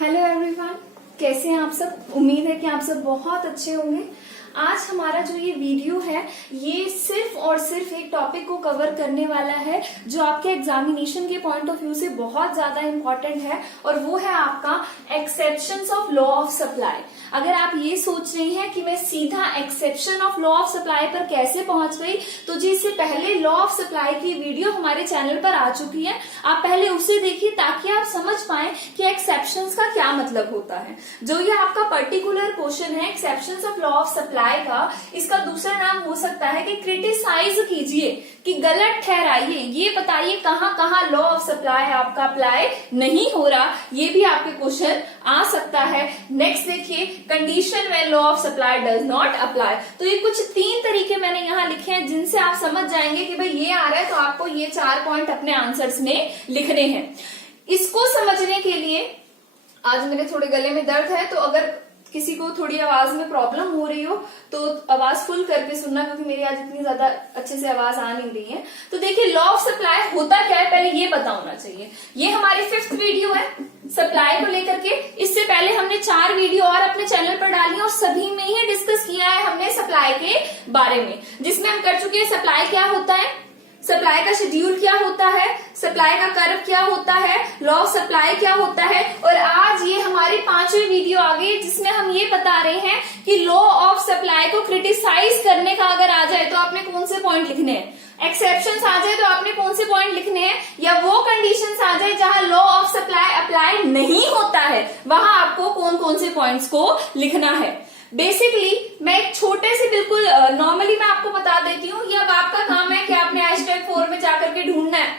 Hello everyone, कैसे हैं आप सब। उम्मीद है कि आप सब बहुत अच्छे होंगे। आज हमारा जो ये वीडियो है ये सिर्फ और सिर्फ एक टॉपिक को कवर करने वाला है जो आपके एग्जामिनेशन के पॉइंट ऑफ व्यू से बहुत ज्यादा इंपॉर्टेंट है, और वो है आपका exceptions of law of supply. अगर आप ये सोच रही हैं कि मैं सीधा exception of law of supply पर कैसे पहुंच गई, तो जी इससे पहले लॉ ऑफ सप्लाई की वीडियो हमारे चैनल पर आ चुकी है, आप पहले उसे देखिए ताकि आप समझ पाएं कि एक्सेप्शंस का क्या मतलब होता है। जो ये आपका पर्टिकुलर क्वेश्चन है exceptions of law of supply का, इसका दूसरा नाम हो सकता है कि क्रिटिसाइज कीजिए, कि गलत ठहराइए, ये बताइए कहां कहां लॉ ऑफ सप्लाई आपका अप्लाई नहीं हो रहा। ये भी आपके क्वेश्चन आ सकता है। नेक्स्ट देखिए, condition when law of supply does not apply. तो ये कुछ 3 तरीके मैंने यहाँ लिखे हैं जिनसे आप समझ जाएंगे कि भाई ये आ रहा है तो आपको ये 4 पॉइंट अपने आंसर्स में लिखने हैं। इसको समझने के लिए आज मेरे थोड़े गले में दर्द है, तो अगर किसी को थोड़ी आवाज में प्रॉब्लम हो रही हो तो आवाज फुल करके सुनना, क्योंकि मेरी आज इतनी ज्यादा अच्छे से आवाज आ नहीं रही है। तो देखिए, लॉ ऑफ सप्लाई होता क्या है पहले ये पता होना चाहिए। ये हमारी 5th वीडियो है सप्लाई को लेकर के। इससे पहले हमने 4 वीडियो और अपने चैनल पर डाली और सभी में ही डिस्कस किया है हमने सप्लाई के बारे में, जिसमें हम कर चुके हैं सप्लाई क्या होता है, सप्लाई का शेड्यूल क्या होता है, सप्लाई का कर्व क्या होता है, लॉ ऑफ सप्लाई क्या होता है। और आज ये हमारी 5वीं वीडियो आ गई जिसमें हम ये बता रहे हैं कि लॉ ऑफ सप्लाई को क्रिटिसाइज करने का अगर आ जाए तो आपने कौन से पॉइंट लिखने हैं, एक्सेप्शंस आ जाए तो आपने कौन से पॉइंट लिखने हैं, या वो कंडीशंस आ जाए जहां लॉ ऑफ सप्लाई अप्लाई नहीं होता है वहां आपको कौन कौन से पॉइंट्स को लिखना है। बेसिकली मैं एक छोटे से बिल्कुल नॉर्मली मैं आपको बता देती हूँ। ये अब आपका काम है कि आपने हैशटैग 4 में जाकर के ढूंढना है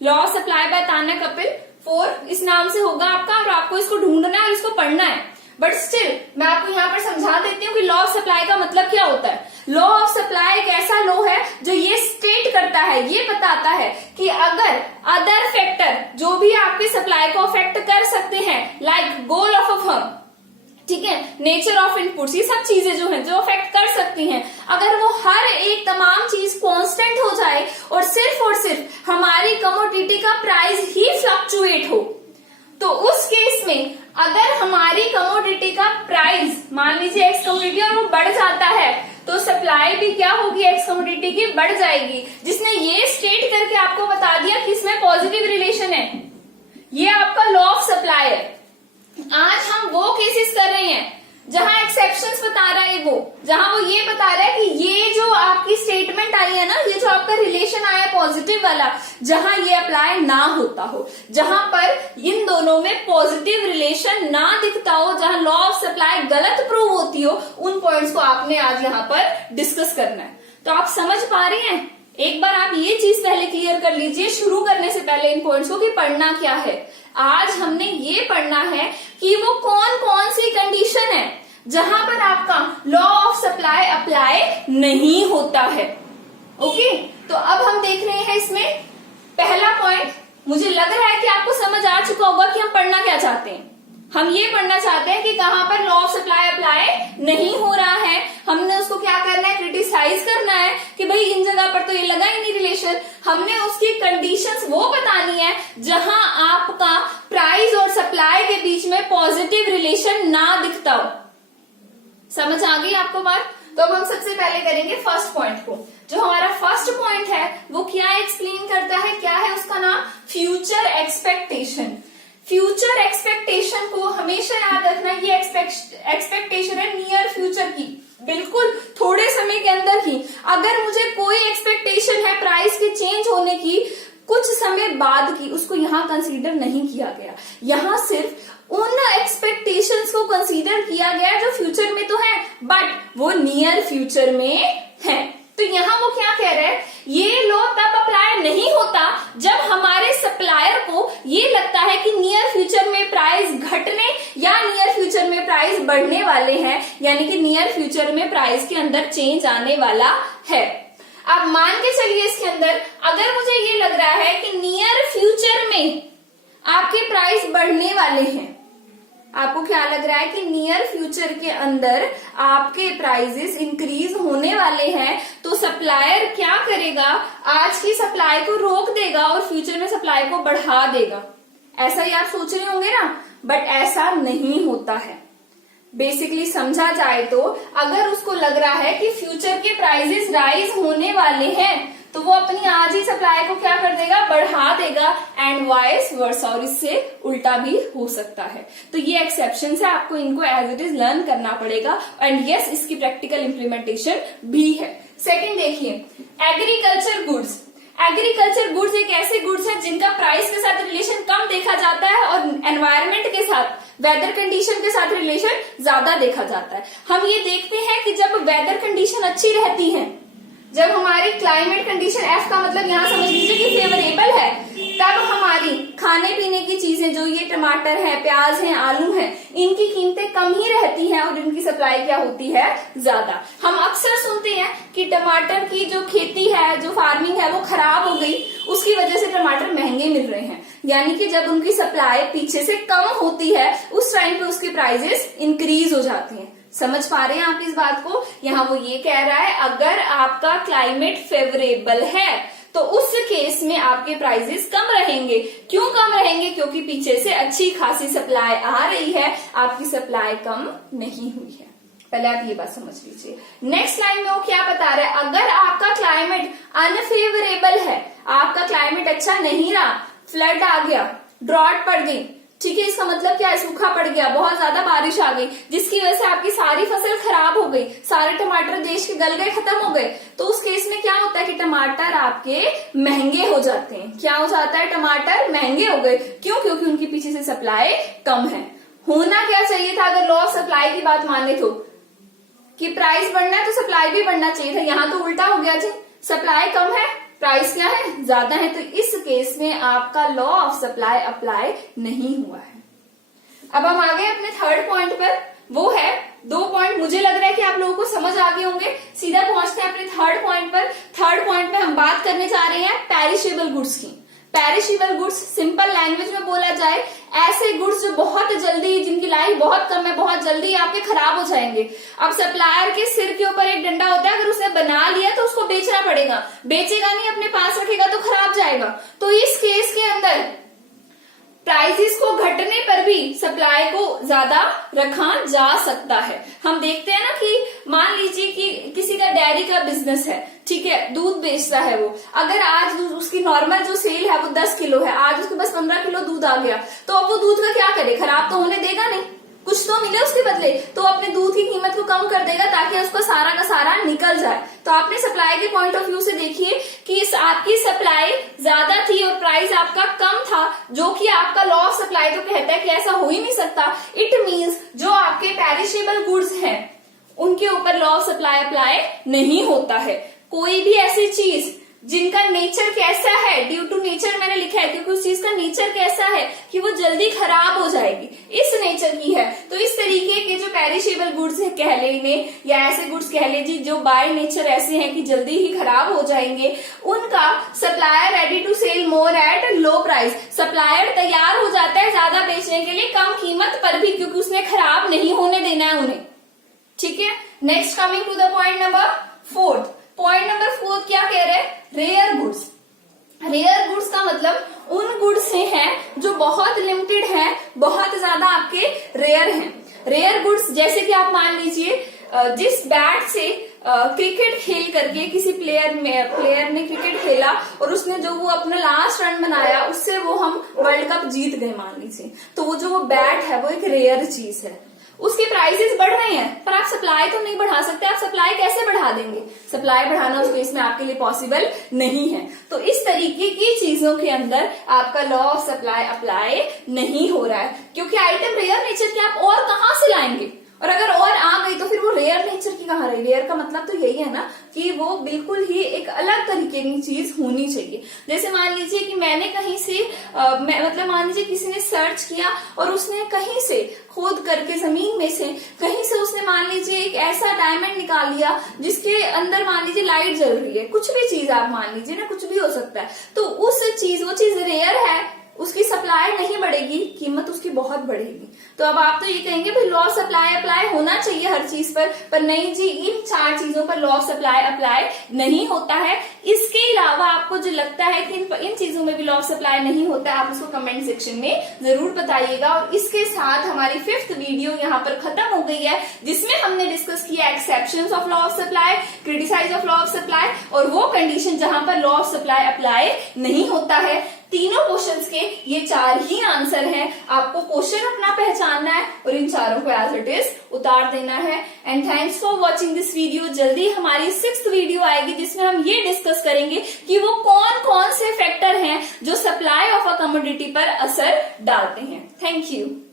law of supply bye Tanya Kapil 4, इस नाम से होगा आपका, और आपको इसको ढूंढना है और इसको पढ़ना है। बट स्टिल मैं आपको यहाँ पर समझा देती हूँ कि लॉ ऑफ सप्लाई का मतलब क्या होता है। लॉ ऑफ सप्लाई एक ऐसा लॉ है जो ये स्टेट करता है, ये बताता है कि अगर अदर फैक्टर जो भी आपकी सप्लाई को अफेक्ट कर सकते हैं, like goal of a firm, ठीक है, नेचर ऑफ इनपुट्स, ये सब चीजें जो हैं जो अफेक्ट कर सकती हैं, अगर वो हर एक तमाम चीज कांस्टेंट हो जाए और सिर्फ हमारी कमोडिटी का प्राइस ही फ्लक्चुएट हो, तो उस केस में अगर हमारी कमोडिटी का प्राइस मान लीजिए एक्स कमोडिटी और वो बढ़ जाता है, तो सप्लाई भी क्या होगी, एक्स कमोडिटी की बढ़ जाएगी। जिसने ये स्टेट करके आपको बता दिया कि इसमें पॉजिटिव रिलेशन है, ये आपका लॉ ऑफ सप्लाई है। आज हम वो केसेस कर रहे हैं जहां एक्सेप्शंस बता रहा है, वो जहां वो ये बता रहा है कि ये जो आपकी स्टेटमेंट आई है ना, ये जो आपका रिलेशन आया पॉजिटिव वाला, जहां ये अप्लाई ना होता हो, जहां पर इन दोनों में पॉजिटिव रिलेशन ना दिखता हो, जहां लॉ ऑफ सप्लाई गलत प्रूव होती हो, उन पॉइंट्स को आपने आज यहाँ पर डिस्कस करना है। तो आप समझ पा रहे हैं, एक बार आप ये चीज पहले क्लियर कर लीजिए शुरू करने से पहले इन पॉइंट्स को कि पढ़ना क्या है। आज हमने ये पढ़ना है कि वो कौन कौन सी कंडीशन है जहां पर आपका लॉ ऑफ सप्लाई अप्लाई नहीं होता है। ओके, तो अब हम देख रहे हैं इसमें पहला पॉइंट। मुझे लग रहा है कि आपको समझ आ चुका होगा कि हम पढ़ना क्या चाहते हैं। हम ये पढ़ना चाहते हैं कि कहां पर लॉ ऑफ सप्लाई अप्लाई नहीं हो रहा है, हमने उसको क्या करना है, क्रिटिसाइज करना है कि भाई इन जगह पर तो ये लगा ही नहीं रिलेशन। हमने उसकी कंडीशंस वो बतानी है जहां आपका प्राइस और सप्लाई के बीच में पॉजिटिव रिलेशन ना दिखता हो। समझ आ गई आपको बात। तो अब हम सबसे पहले करेंगे फर्स्ट पॉइंट को। जो हमारा फर्स्ट पॉइंट है वो क्या एक्सप्लेन करता है, क्या है उसका नाम, फ्यूचर एक्सपेक्टेशन। फ्यूचर एक्सपेक्टेशन को हमेशा याद रखना, ये एक्सपेक्टेशन है नियर फ्यूचर की, बिल्कुल थोड़े समय के अंदर ही। अगर मुझे कोई एक्सपेक्टेशन है प्राइस के चेंज होने की कुछ समय बाद की, उसको यहाँ कंसीडर नहीं किया गया। यहाँ सिर्फ उन एक्सपेक्टेशंस को कंसीडर किया गया जो फ्यूचर में तो है बट वो नियर फ्यूचर में है। तो यहाँ वो क्या कह रहे हैं, ये लॉ तब अप्लाई नहीं होता जब हमारे सप्लायर को ये लगता है कि नियर फ्यूचर में प्राइस घटने या नियर फ्यूचर में प्राइस बढ़ने वाले हैं, यानी कि नियर फ्यूचर में प्राइस के अंदर चेंज आने वाला है। आप मान के चलिए इसके अंदर अगर मुझे ये लग रहा है कि नियर फ्यूचर में आपके प्राइस बढ़ने वाले हैं, आपको क्या लग रहा है कि नियर फ्यूचर के अंदर आपके प्राइसेस इंक्रीज होने वाले हैं, तो सप्लायर क्या करेगा, आज की सप्लाई को रोक देगा और फ्यूचर में सप्लाई को बढ़ा देगा। ऐसा ही आप सोच रहे होंगे ना। बट ऐसा नहीं होता है। बेसिकली समझा जाए तो अगर उसको लग रहा है कि फ्यूचर के प्राइसेस राइज होने वाले हैं तो वो अपनी आज ही सप्लाई को क्या कर देगा, बढ़ा देगा, एंड वाइस वर्सा, और इससे उल्टा भी हो सकता है। तो ये एक्सेप्शन है, आपको इनको एज इट इज लर्न करना पड़ेगा, एंड यस इसकी प्रैक्टिकल इंप्लीमेंटेशन भी है। सेकंड देखिए, एग्रीकल्चर गुड्स। एग्रीकल्चर गुड्स एक ऐसे गुड्स है जिनका प्राइस के साथ रिलेशन कम देखा जाता है और एनवायरमेंट के साथ, वेदर कंडीशन के साथ रिलेशन ज्यादा देखा जाता है। हम ये देखते हैं कि जब वेदर कंडीशन अच्छी रहती है, जब हमारी क्लाइमेट कंडीशन, एफ का मतलब यहाँ समझ लीजिए कि फेवरेबल है, तब हमारी खाने पीने की चीजें जो ये टमाटर है, प्याज है, आलू है, इनकी कीमतें कम ही रहती हैं और इनकी सप्लाई क्या होती है, ज्यादा। हम अक्सर सुनते हैं कि टमाटर की जो खेती है, जो फार्मिंग है, वो खराब हो गई, उसकी वजह से टमाटर महंगे मिल रहे हैं। यानी कि जब उनकी सप्लाई पीछे से कम होती है उस टाइम पे उसके प्राइसेस इंक्रीज हो जाती हैं। समझ पा रहे हैं आप इस बात को? यहाँ वो ये कह रहा है अगर आपका क्लाइमेट फेवरेबल है तो उस केस में आपके प्राइसेस कम रहेंगे। क्यों कम रहेंगे? क्योंकि पीछे से अच्छी खासी सप्लाई आ रही है, आपकी सप्लाई कम नहीं हुई है। पहले आप ये बात समझ लीजिए। नेक्स्ट लाइन में वो क्या बता रहा है, अगर आपका क्लाइमेट अनफेवरेबल है, आपका क्लाइमेट अच्छा नहीं रहा, फ्लड आ गया, ड्रॉट पड़ गई, ठीक है, इसका मतलब क्या है, सूखा पड़ गया, बहुत ज्यादा बारिश आ गई, जिसकी वजह से आपकी सारी फसल खराब हो गई, सारे टमाटर देश के गल गए, खत्म हो गए, तो उस केस में क्या होता है कि टमाटर आपके महंगे हो जाते हैं। क्या हो जाता है? टमाटर महंगे हो गए। क्यों? क्योंकि उनकी पीछे से सप्लाई कम है। होना क्या चाहिए था अगर लॉ ऑफ सप्लाई की बात माने तो, कि प्राइस बढ़ना है तो सप्लाई भी बढ़ना चाहिए था। यहाँ तो उल्टा हो गया जी, सप्लाई कम है, प्राइस क्या है, ज्यादा है, तो इस केस में आपका लॉ ऑफ सप्लाई अप्लाई नहीं हुआ है। अब हम आ गए अपने थर्ड पॉइंट पर, वो है 2 पॉइंट, मुझे लग रहा है कि आप लोगों को समझ आ गए होंगे। सीधा पहुंचते हैं अपने थर्ड पॉइंट पर। थर्ड पॉइंट पे हम बात करने जा रहे हैं पेरिशेबल गुड्स की। पेरिशेबल गुड्स सिंपल लैंग्वेज में बोला जाए, ऐसे गुड्स जो बहुत जल्दी, जिनकी लाइफ बहुत कम है, बहुत जल्दी आपके खराब हो जाएंगे। अब सप्लायर के सिर के ऊपर एक डंडा होता है, अगर उसने बना लिया तो उसको बेचना पड़ेगा, बेचेगा नहीं, अपने पास रखेगा तो खराब जाएगा। तो इस केस के अंदर प्राइसेस को घटने पर भी सप्लाई को ज्यादा रखा जा सकता है। हम देखते हैं ना कि मान लीजिए कि किसी का डेयरी का बिजनेस है, ठीक है, दूध बेचता है वो, अगर आज उसकी नॉर्मल जो सेल है वो 10 किलो है, आज उसके पास 15 किलो दूध आ गया, तो अब वो दूध का क्या करे, खराब तो होने देगा नहीं, कुछ तो मिले उसके बदले, तो अपने दूध की कीमत को कम कर देगा ताकि उसका सारा का सारा निकल जाए। तो आपने सप्लाई के पॉइंट ऑफ व्यू से देखिए कि आपकी सप्लाई ज्यादा थी और प्राइस आपका कम था, जो कि आपका लॉ ऑफ सप्लाई तो कहता है कि ऐसा हो ही नहीं सकता। इट मींस जो आपके पेरिशेबल गुड्स हैं उनके ऊपर लॉ ऑफ सप्लाई अप्लाई नहीं होता है। कोई भी ऐसी चीज जिनका नेचर कैसा है, ड्यू टू नेचर मैंने लिखा है क्योंकि उस चीज का नेचर कैसा है कि वो जल्दी खराब हो जाएगी, इस नेचर की है। तो इस तरीके के जो पेरिशेबल गुड्स है कह लेने, या ऐसे गुड्स कह लीजिए जो बाय नेचर ऐसे हैं कि जल्दी ही खराब हो जाएंगे, उनका supplier ready to sell more at low price, supplier तैयार हो जाता है ज्यादा बेचने के लिए कम कीमत पर भी, क्योंकि उसने खराब नहीं होने देना है उन्हें। ठीक है, next coming to the point number 4। Point number 4 क्या कह रहे हैं? Rare goods. रेयर गुड्स का मतलब उन गुड्स से है जो बहुत लिमिटेड है, बहुत ज्यादा आपके रेयर हैं। रेयर गुड्स जैसे कि आप मान लीजिए जिस बैट से क्रिकेट खेल करके किसी प्लेयर ने क्रिकेट खेला और उसने जो वो अपना लास्ट रन बनाया उससे वो हम वर्ल्ड कप जीत गए मान लीजिए, तो वो जो वो बैट है वो एक रेयर चीज है, उसके प्राइसेस बढ़ रहे हैं पर आप सप्लाई तो नहीं बढ़ा सकते। आप सप्लाई कैसे बढ़ा देंगे? सप्लाई बढ़ाना उस केस में आपके लिए पॉसिबल नहीं है। तो इस तरीके की चीजों के अंदर आपका लॉ ऑफ सप्लाई अप्लाई नहीं हो रहा है, क्योंकि आइटम रेयर नेचर के आप और कहां से लाएंगे, और अगर और आ गई तो फिर वो रेयर नेचर की कहाँ रही। रेयर का मतलब तो यही है ना कि वो बिल्कुल ही एक अलग तरीके की चीज होनी चाहिए। जैसे मान लीजिए कि मैंने कहीं से मतलब मान लीजिए किसी ने सर्च किया और उसने कहीं से खोद करके जमीन में से कहीं से उसने मान लीजिए एक ऐसा डायमंड निकाल लिया जिसके अंदर मान लीजिए लाइट जल रही है, कुछ भी चीज आप मान लीजिए ना, कुछ भी हो सकता है, तो उस चीज वो चीज रेयर है, उसकी सप्लाई नहीं बढ़ेगी, कीमत उसकी बहुत बढ़ेगी। तो अब आप तो ये कहेंगे भाई लॉ ऑफ सप्लाई अप्लाई होना चाहिए हर चीज पर नहीं जी, इन 4 चीजों पर लॉ ऑफ सप्लाई अप्लाई नहीं होता है। इसके अलावा आपको जो लगता है कि इन चीजों में भी लॉ ऑफ सप्लाई नहीं होता है, आप उसको कमेंट सेक्शन में जरूर बताइएगा। और इसके साथ हमारी 5th वीडियो यहाँ पर खत्म हो गई है, जिसमें हमने डिस्कस किया exceptions of law of supply, criticisms of law of supply और वो कंडीशन जहां पर लॉ ऑफ सप्लाई अप्लाई नहीं होता है। तीनों क्वेश्चंस के ये 4 ही आंसर हैं। आपको क्वेश्चन अपना पहचानना है और इन चारों को एज इट इज उतार देना है। And thanks for watching this video. जल्दी हमारी 6th वीडियो आएगी, जिसमें हम ये डिस्कस करेंगे कि वो कौन कौन से फैक्टर हैं जो सप्लाई ऑफ अ कमोडिटी पर असर डालते हैं। Thank you.